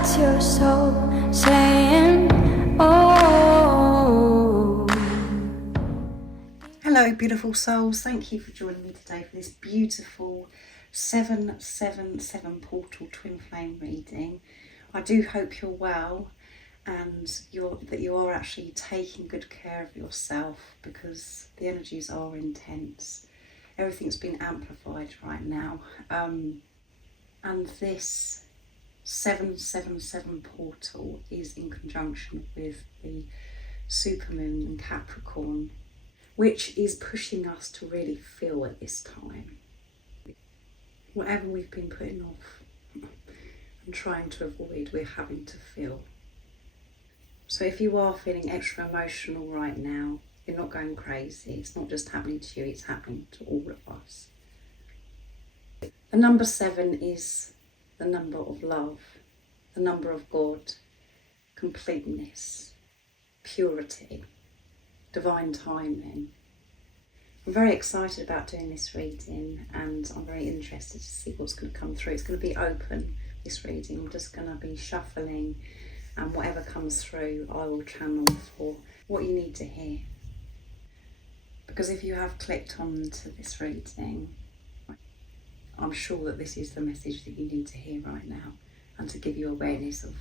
That's your soul saying, oh. Hello beautiful souls, thank you for joining me today for this beautiful 777 portal twin flame reading. I do hope you're well and that you are actually taking good care of yourself, because the energies are intense. Everything's been amplified right now, and this 777 portal is in conjunction with the supermoon in Capricorn, which is pushing us to really feel at this time. Whatever we've been putting off and trying to avoid, we're having to feel. So if you are feeling extra emotional right now, you're not going crazy. It's not just happening to you, it's happening to all of us. The number 7 is the number of love, the number of God, completeness, purity, divine timing. I'm very excited about doing this reading, and I'm very interested to see what's going to come through. It's going to be open, this reading. I'm just going to be shuffling, and whatever comes through I will channel for what you need to hear. Because if you have clicked on to this reading, I'm sure that this is the message that you need to hear right now, and to give you awareness of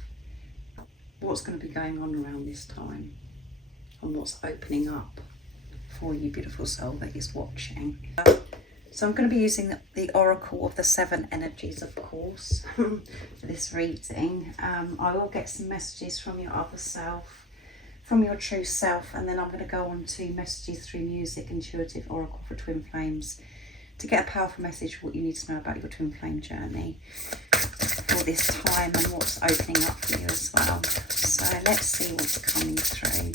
what's going to be going on around this time and what's opening up for you, beautiful soul that is watching. So I'm going to be using the Oracle of the 7 Energies, of course, for this reading. I will get some messages from your other self, from your true self, and then I'm going to go on to messages through music, intuitive oracle for twin flames, to get a powerful message for what you need to know about your twin flame journey for this time and what's opening up for you as well. So let's see what's coming through.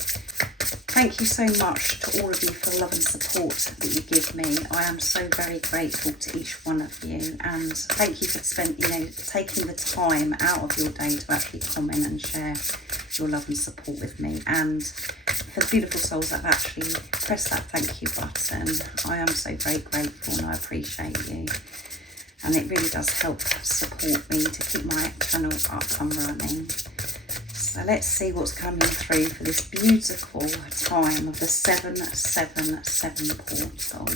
Thank you so much to all of you for the love and support that you give me. I am so very grateful to each one of you, and thank you for taking the time out of your day to actually comment and share your love and support with me. And for the beautiful souls that have actually pressed that thank you button, I am so very grateful and I appreciate you. And it really does help support me to keep my channel up and running. So let's see what's coming through for this beautiful time of the 777 portal.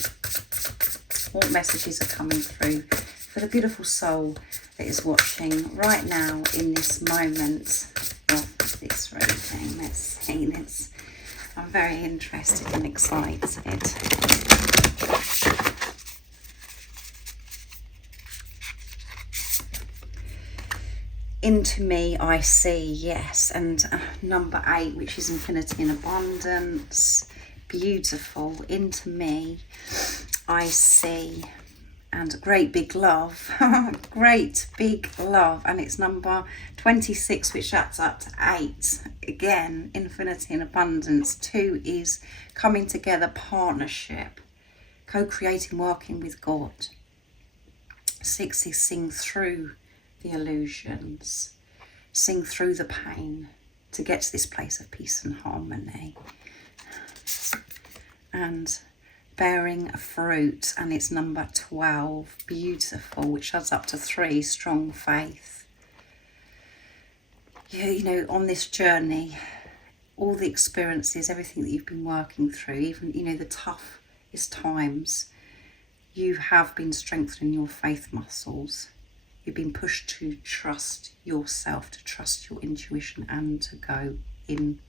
What messages are coming through for the beautiful soul that is watching right now in this moment of this reading? Let's see this. I'm very interested and excited. Into me I see, yes, and number 8, which is infinity and abundance, beautiful. Into me I see, and great big love, great big love, and it's number 26, which adds up to 8. Again, infinity and abundance. 2 is coming together, partnership, co-creating, working with God. 6 is sing through the illusions, sing through the pain to get to this place of peace and harmony. And bearing fruit, and it's number 12, beautiful, which adds up to 3, strong faith. You know, on this journey, all the experiences, everything that you've been working through, even, you know, the toughest times, you have been strengthening your faith muscles. You've been pushed to trust yourself, to trust your intuition, and to go in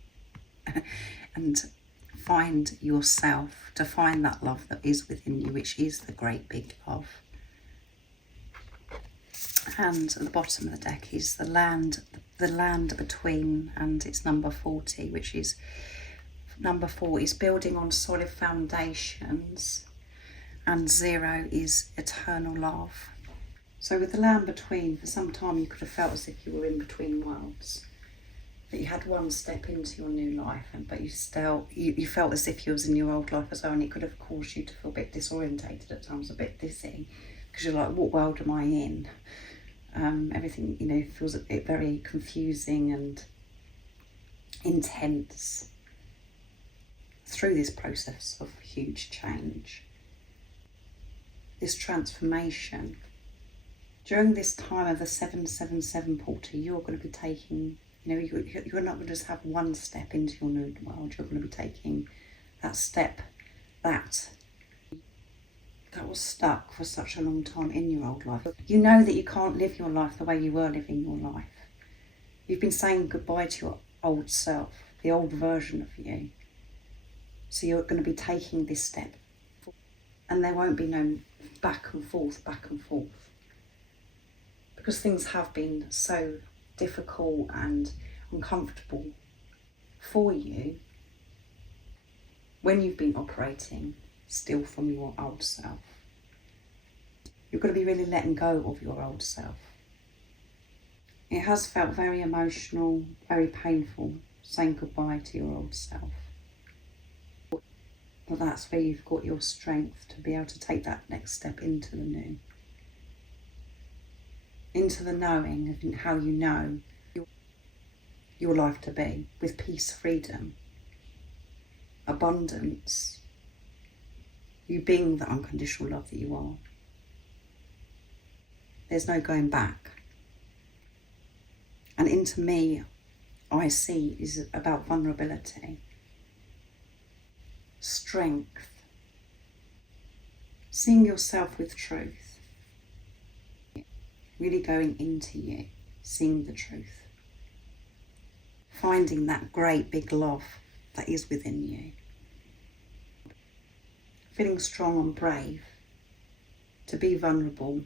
and find yourself, to find that love that is within you, which is the great big love. And at the bottom of the deck is the land between, and it's number 40, which is number 4 is building on solid foundations, and 0 is eternal love. So with the land between, for some time you could have felt as if you were in between worlds, that you had one step into your new life, but you felt as if you was in your old life as well, and it could have caused you to feel a bit disorientated at times, a bit dizzy, because you're like, what world am I in? Everything, you know, feels a bit very confusing and intense through this process of huge change, this transformation. During this time of the 777 portal, you're going to be taking, you're not going to just have one step into your new world. You're going to be taking that step that was stuck for such a long time in your old life. You know that you can't live your life the way you were living your life. You've been saying goodbye to your old self, the old version of you. So you're going to be taking this step. And there won't be no back and forth. Because things have been so difficult and uncomfortable for you when you've been operating still from your old self. You're going to be really letting go of your old self. It has felt very emotional, very painful, saying goodbye to your old self. But that's where you've got your strength to be able to take that next step into the new. Into the knowing of how you know your life to be, with peace, freedom, abundance, you being the unconditional love that you are. There's no going back. And into me, I see is about vulnerability, strength, seeing yourself with truth, really going into you, seeing the truth, finding that great big love that is within you, feeling strong and brave to be vulnerable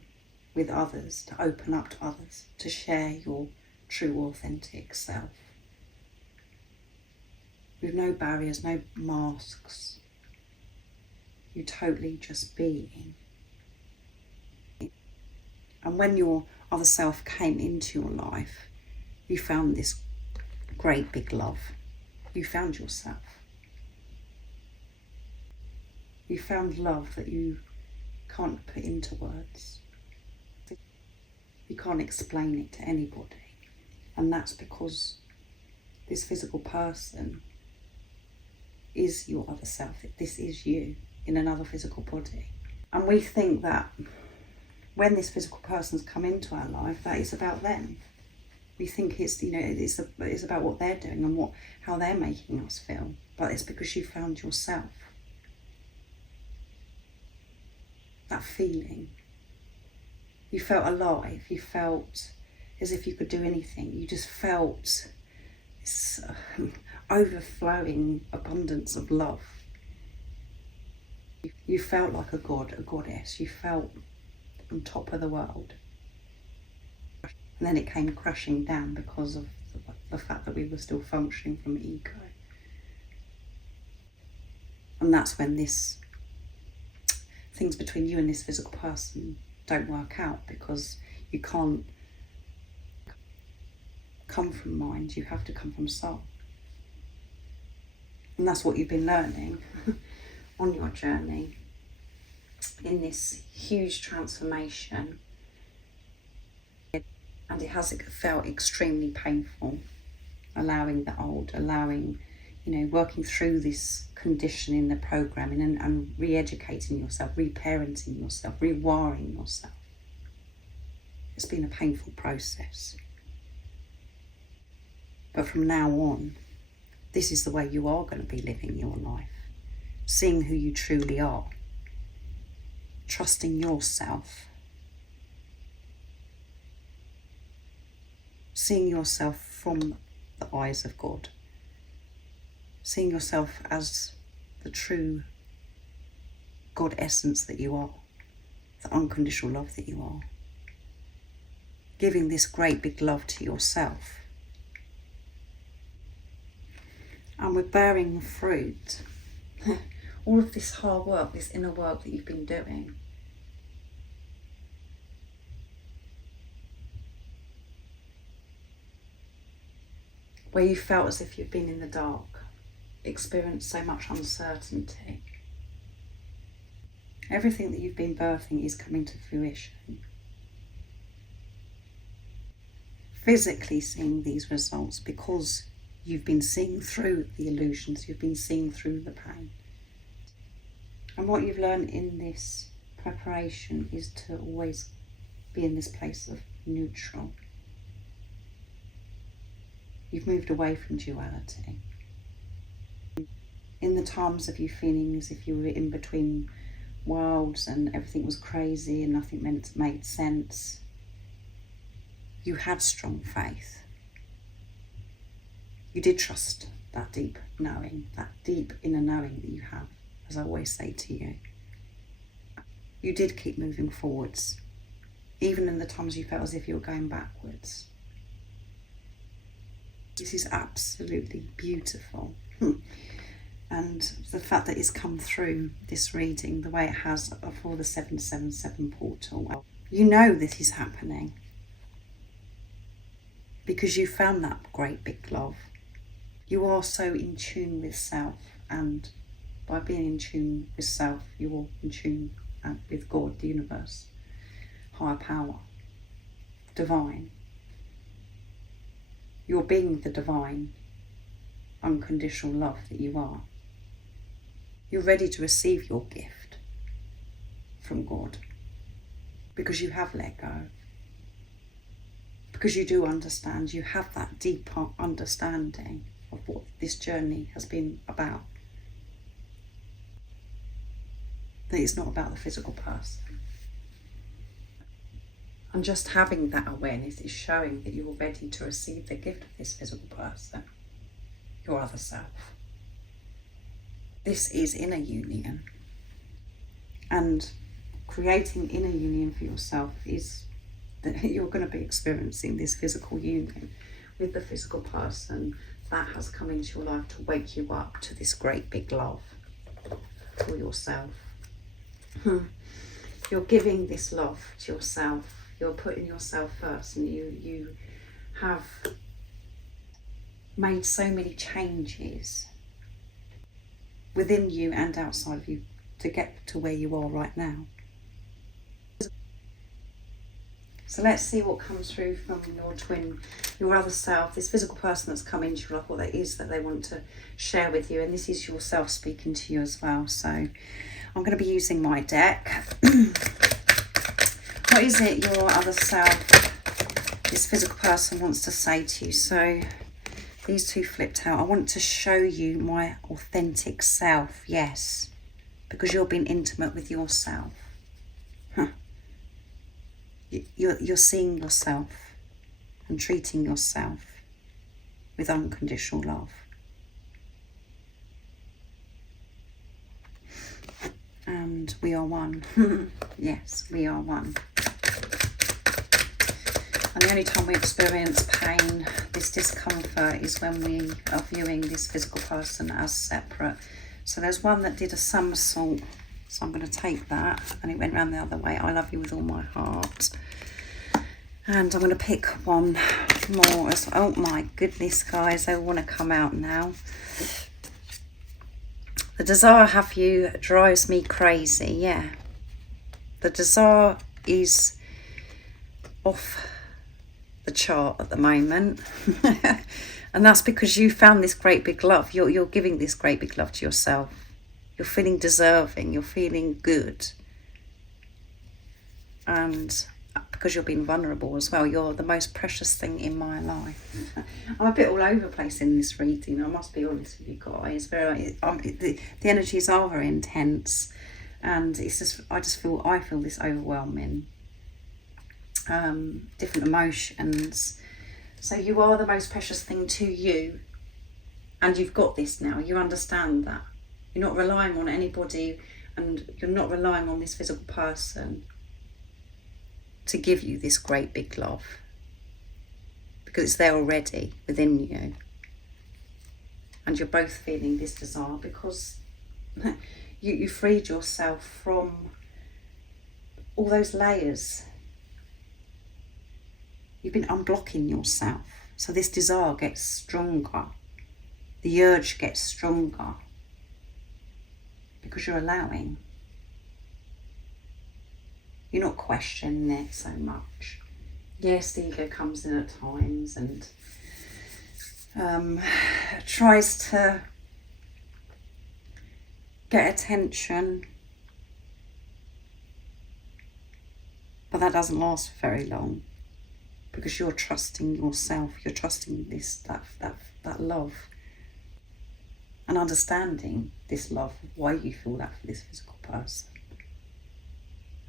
with others, to open up to others, to share your true authentic self with no barriers, no masks. You totally just being. And when your other self came into your life, you found this great big love. You found yourself. You found love that you can't put into words. You can't explain it to anybody. And that's because this physical person is your other self. This is you in another physical body. And we think that when this physical person's come into our life, that it's about them. We think it's about what they're doing and how they're making us feel. But it's because you found yourself. That feeling. You felt alive. You felt as if you could do anything. You just felt this overflowing abundance of love. You felt like a god, a goddess. You felt on top of the world. And then it came crashing down because of the fact that we were still functioning from ego. And that's when things between you and this physical person don't work out, because you can't come from mind, you have to come from soul. And that's what you've been learning on your journey in this huge transformation. And it has felt extremely painful, allowing the old, working through this conditioning, the programming, and re-educating yourself, re-parenting yourself, rewiring yourself. It's been a painful process. But from now on, this is the way you are going to be living your life. Seeing who you truly are. Trusting yourself. Seeing yourself from the eyes of God. Seeing yourself as the true God essence that you are. The unconditional love that you are. Giving this great big love to yourself. And we're bearing fruit. All of this hard work, this inner work that you've been doing. Where you felt as if you've been in the dark, experienced so much uncertainty. Everything that you've been birthing is coming to fruition. Physically seeing these results because you've been seeing through the illusions, you've been seeing through the pain. And what you've learned in this preparation is to always be in this place of neutral. You've moved away from duality. In the times of you feeling as if you were in between worlds and everything was crazy and nothing made sense, you had strong faith. You did trust that deep knowing, that deep inner knowing that you have, as I always say to you. You did keep moving forwards, even in the times you felt as if you were going backwards. This is absolutely beautiful. And the fact that it's come through this reading the way it has for the 777 portal, you know this is happening because you found that great big love. You are so in tune with self, and by being in tune with self, you are in tune with God, the universe, higher power, divine. You're being the divine, unconditional love that you are. You're ready to receive your gift from God because you have let go. Because you do understand, you have that deep understanding of what this journey has been about. That it's not about the physical person. And just having that awareness is showing that you're ready to receive the gift of this physical person, your other self. This is inner union. And creating inner union for yourself is that you're going to be experiencing this physical union with the physical person that has come into your life to wake you up to this great big love for yourself. You're giving this love to yourself. You're putting yourself first, and you have made so many changes within you and outside of you to get to where you are right now. So let's see what comes through from your twin, your other self, this physical person that's come into your life, what that is that they want to share with you. And this is yourself speaking to you as well. So I'm going to be using my deck. What is it your other self, this physical person, wants to say to you? So these two flipped out. I want to show you my authentic self, yes, because you're being intimate with yourself. You're seeing yourself and treating yourself with unconditional love. And we are one. Yes, we are one. And the only time we experience pain, this discomfort, is when we are viewing this physical person as separate. So there's one that did a somersault. So I'm going to take that, and it went round the other way. I love you with all my heart. And I'm going to pick one more as well. Oh my goodness, guys, they want to come out now. The desire I have for you drives me crazy, yeah. The desire is off the chart at the moment. And that's because you found this great big love. You're giving this great big love to yourself. You're feeling deserving. You're feeling good. And because you're being vulnerable as well, you're the most precious thing in my life. I'm a bit all over the place in this reading, I must be honest with you guys. The energies are very intense, and it's just I feel this overwhelming different emotions. So you are the most precious thing to you, and you've got this now. You understand that. You're not relying on anybody, and you're not relying on this physical person to give you this great big love, because it's there already within you. And you're both feeling this desire because you freed yourself from all those layers. You've been unblocking yourself. So this desire gets stronger. The urge gets stronger because you're allowing. You're not questioning it so much. Yes, the ego comes in at times and tries to get attention. But that doesn't last for very long, because you're trusting yourself, you're trusting that love, and understanding this love, why you feel that for this physical person.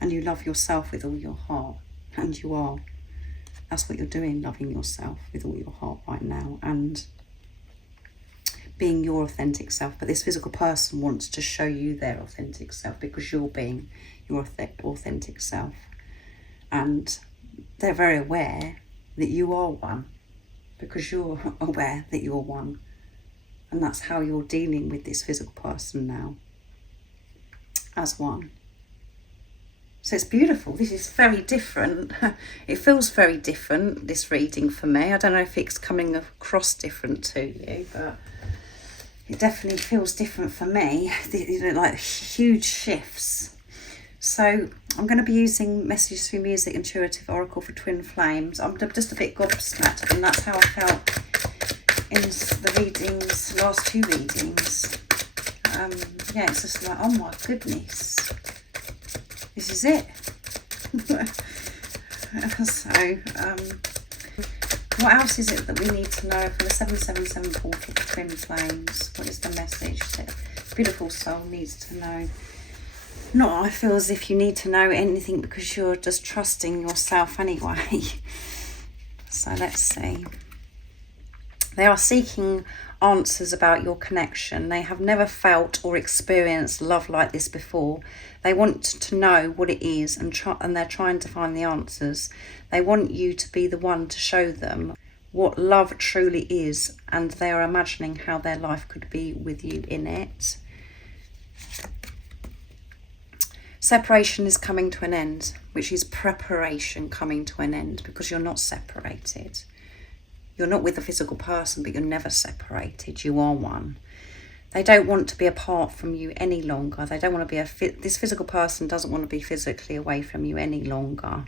And you love yourself with all your heart, and you are. That's what you're doing, loving yourself with all your heart right now, and being your authentic self. But this physical person wants to show you their authentic self, because you're being your authentic self. And they're very aware that you are one, because you're aware that you're one. And that's how you're dealing with this physical person now, as one. So it's beautiful. This is very different. It feels very different, this reading for me. I don't know if it's coming across different to you, but it definitely feels different for me. Like huge shifts. So I'm going to be using Messages Through Music Intuitive Oracle for Twin Flames. I'm just a bit gobsmacked, and that's how I felt in the readings, last two readings. Yeah, it's just like, oh my goodness. This is it. So, what else is it that we need to know for the 777 portal for Twin Flames? What is the message that beautiful soul needs to know? Not, I feel as if you need to know anything, because you're just trusting yourself anyway. So let's see. They are seeking answers about your connection. They have never felt or experienced love like this before. They want to know what it is, and they're trying to find the answers. They want you to be the one to show them what love truly is, and they are imagining how their life could be with you in it. Separation is coming to an end, which is preparation coming to an end, because you're not separated. You're not with a physical person, but you're never separated. You are one. They don't want to be apart from you any longer. They don't want to be this physical person doesn't want to be physically away from you any longer.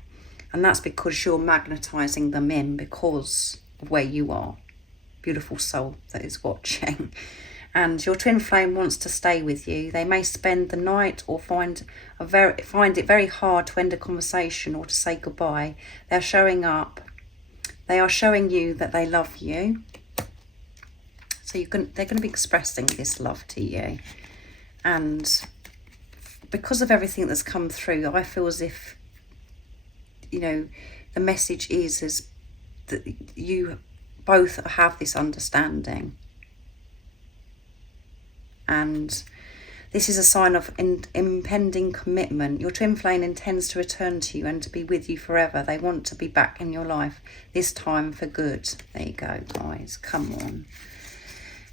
And that's because you're magnetizing them in because of where you are. Beautiful soul that is watching. And your twin flame wants to stay with you. They may spend the night or find it very hard to end a conversation or to say goodbye. They're showing up. They are showing you that they love you. So they're going to be expressing this love to you. And because of everything that's come through, I feel as if, the message is that you both have this understanding. And this is a sign of impending commitment. Your twin flame intends to return to you and to be with you forever. They want to be back in your life, this time for good. There you go, guys. Come on.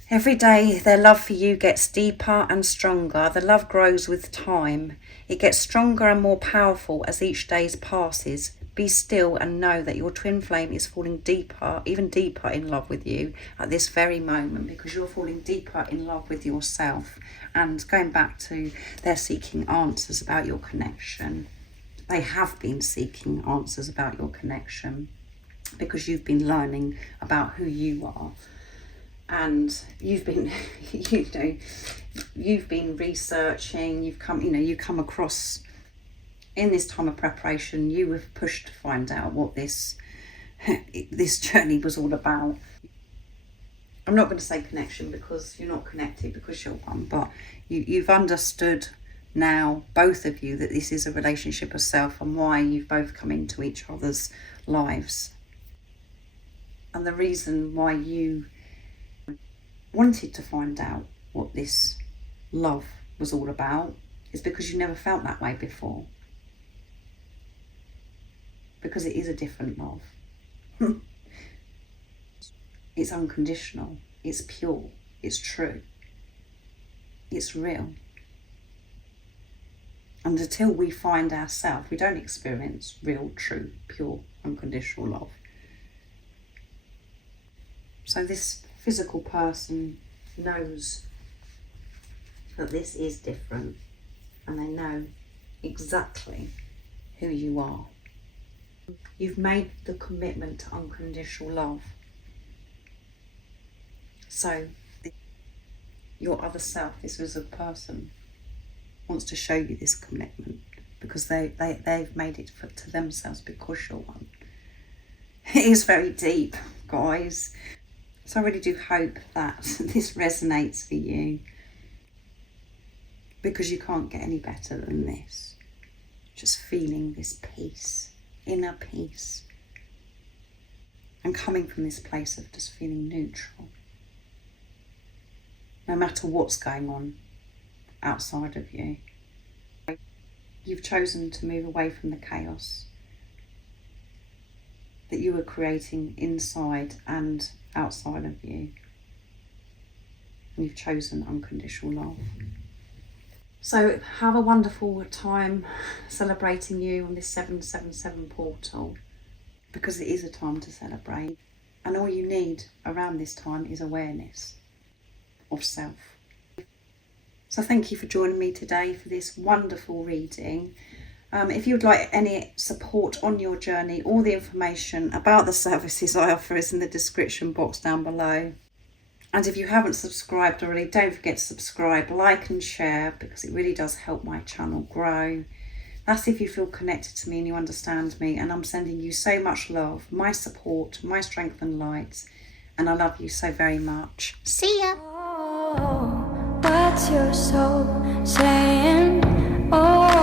Every day, their love for you gets deeper and stronger. The love grows with time. It gets stronger and more powerful as each day passes. Be still and know that your twin flame is falling deeper, even deeper in love with you at this very moment, because you're falling deeper in love with yourself. And going back to, they're seeking answers about your connection. They have been seeking answers about your connection, because you've been learning about who you are. And you've been, you've been researching, you come across, in this time of preparation, you were pushed to find out what this journey was all about. I'm not going to say connection, because you're not connected, because you're one, but you've understood now, both of you, that this is a relationship of self, and why you've both come into each other's lives. And the reason why you wanted to find out what this love was all about is because you never felt that way before. Because it is a different love. It's unconditional, it's pure, it's true, it's real. And until we find ourselves, we don't experience real, true, pure, unconditional love. So this physical person knows that this is different, and they know exactly who you are. You've made the commitment to unconditional love. So your other self, this was a person, wants to show you this commitment. because they've made it to themselves because you're one. It is very deep, guys. So I really do hope that this resonates for you, because you can't get any better than this. Just feeling this peace, inner peace, and coming from this place of just feeling neutral. No matter what's going on outside of you, you've chosen to move away from the chaos that you were creating inside and outside of you. And you've chosen unconditional love. So have a wonderful time celebrating you on this 777 portal, because it is a time to celebrate. And all you need around this time is awareness of self. So thank you for joining me today for this wonderful reading. If you would like any support on your journey, all the information about the services I offer is in the description box down below. And if you haven't subscribed already, don't forget to subscribe, like and share, because it really does help my channel grow. That's if you feel connected to me and you understand me, and I'm sending you so much love, my support, my strength and light, and I love you so very much. See ya! Oh, what's your soul saying? Oh.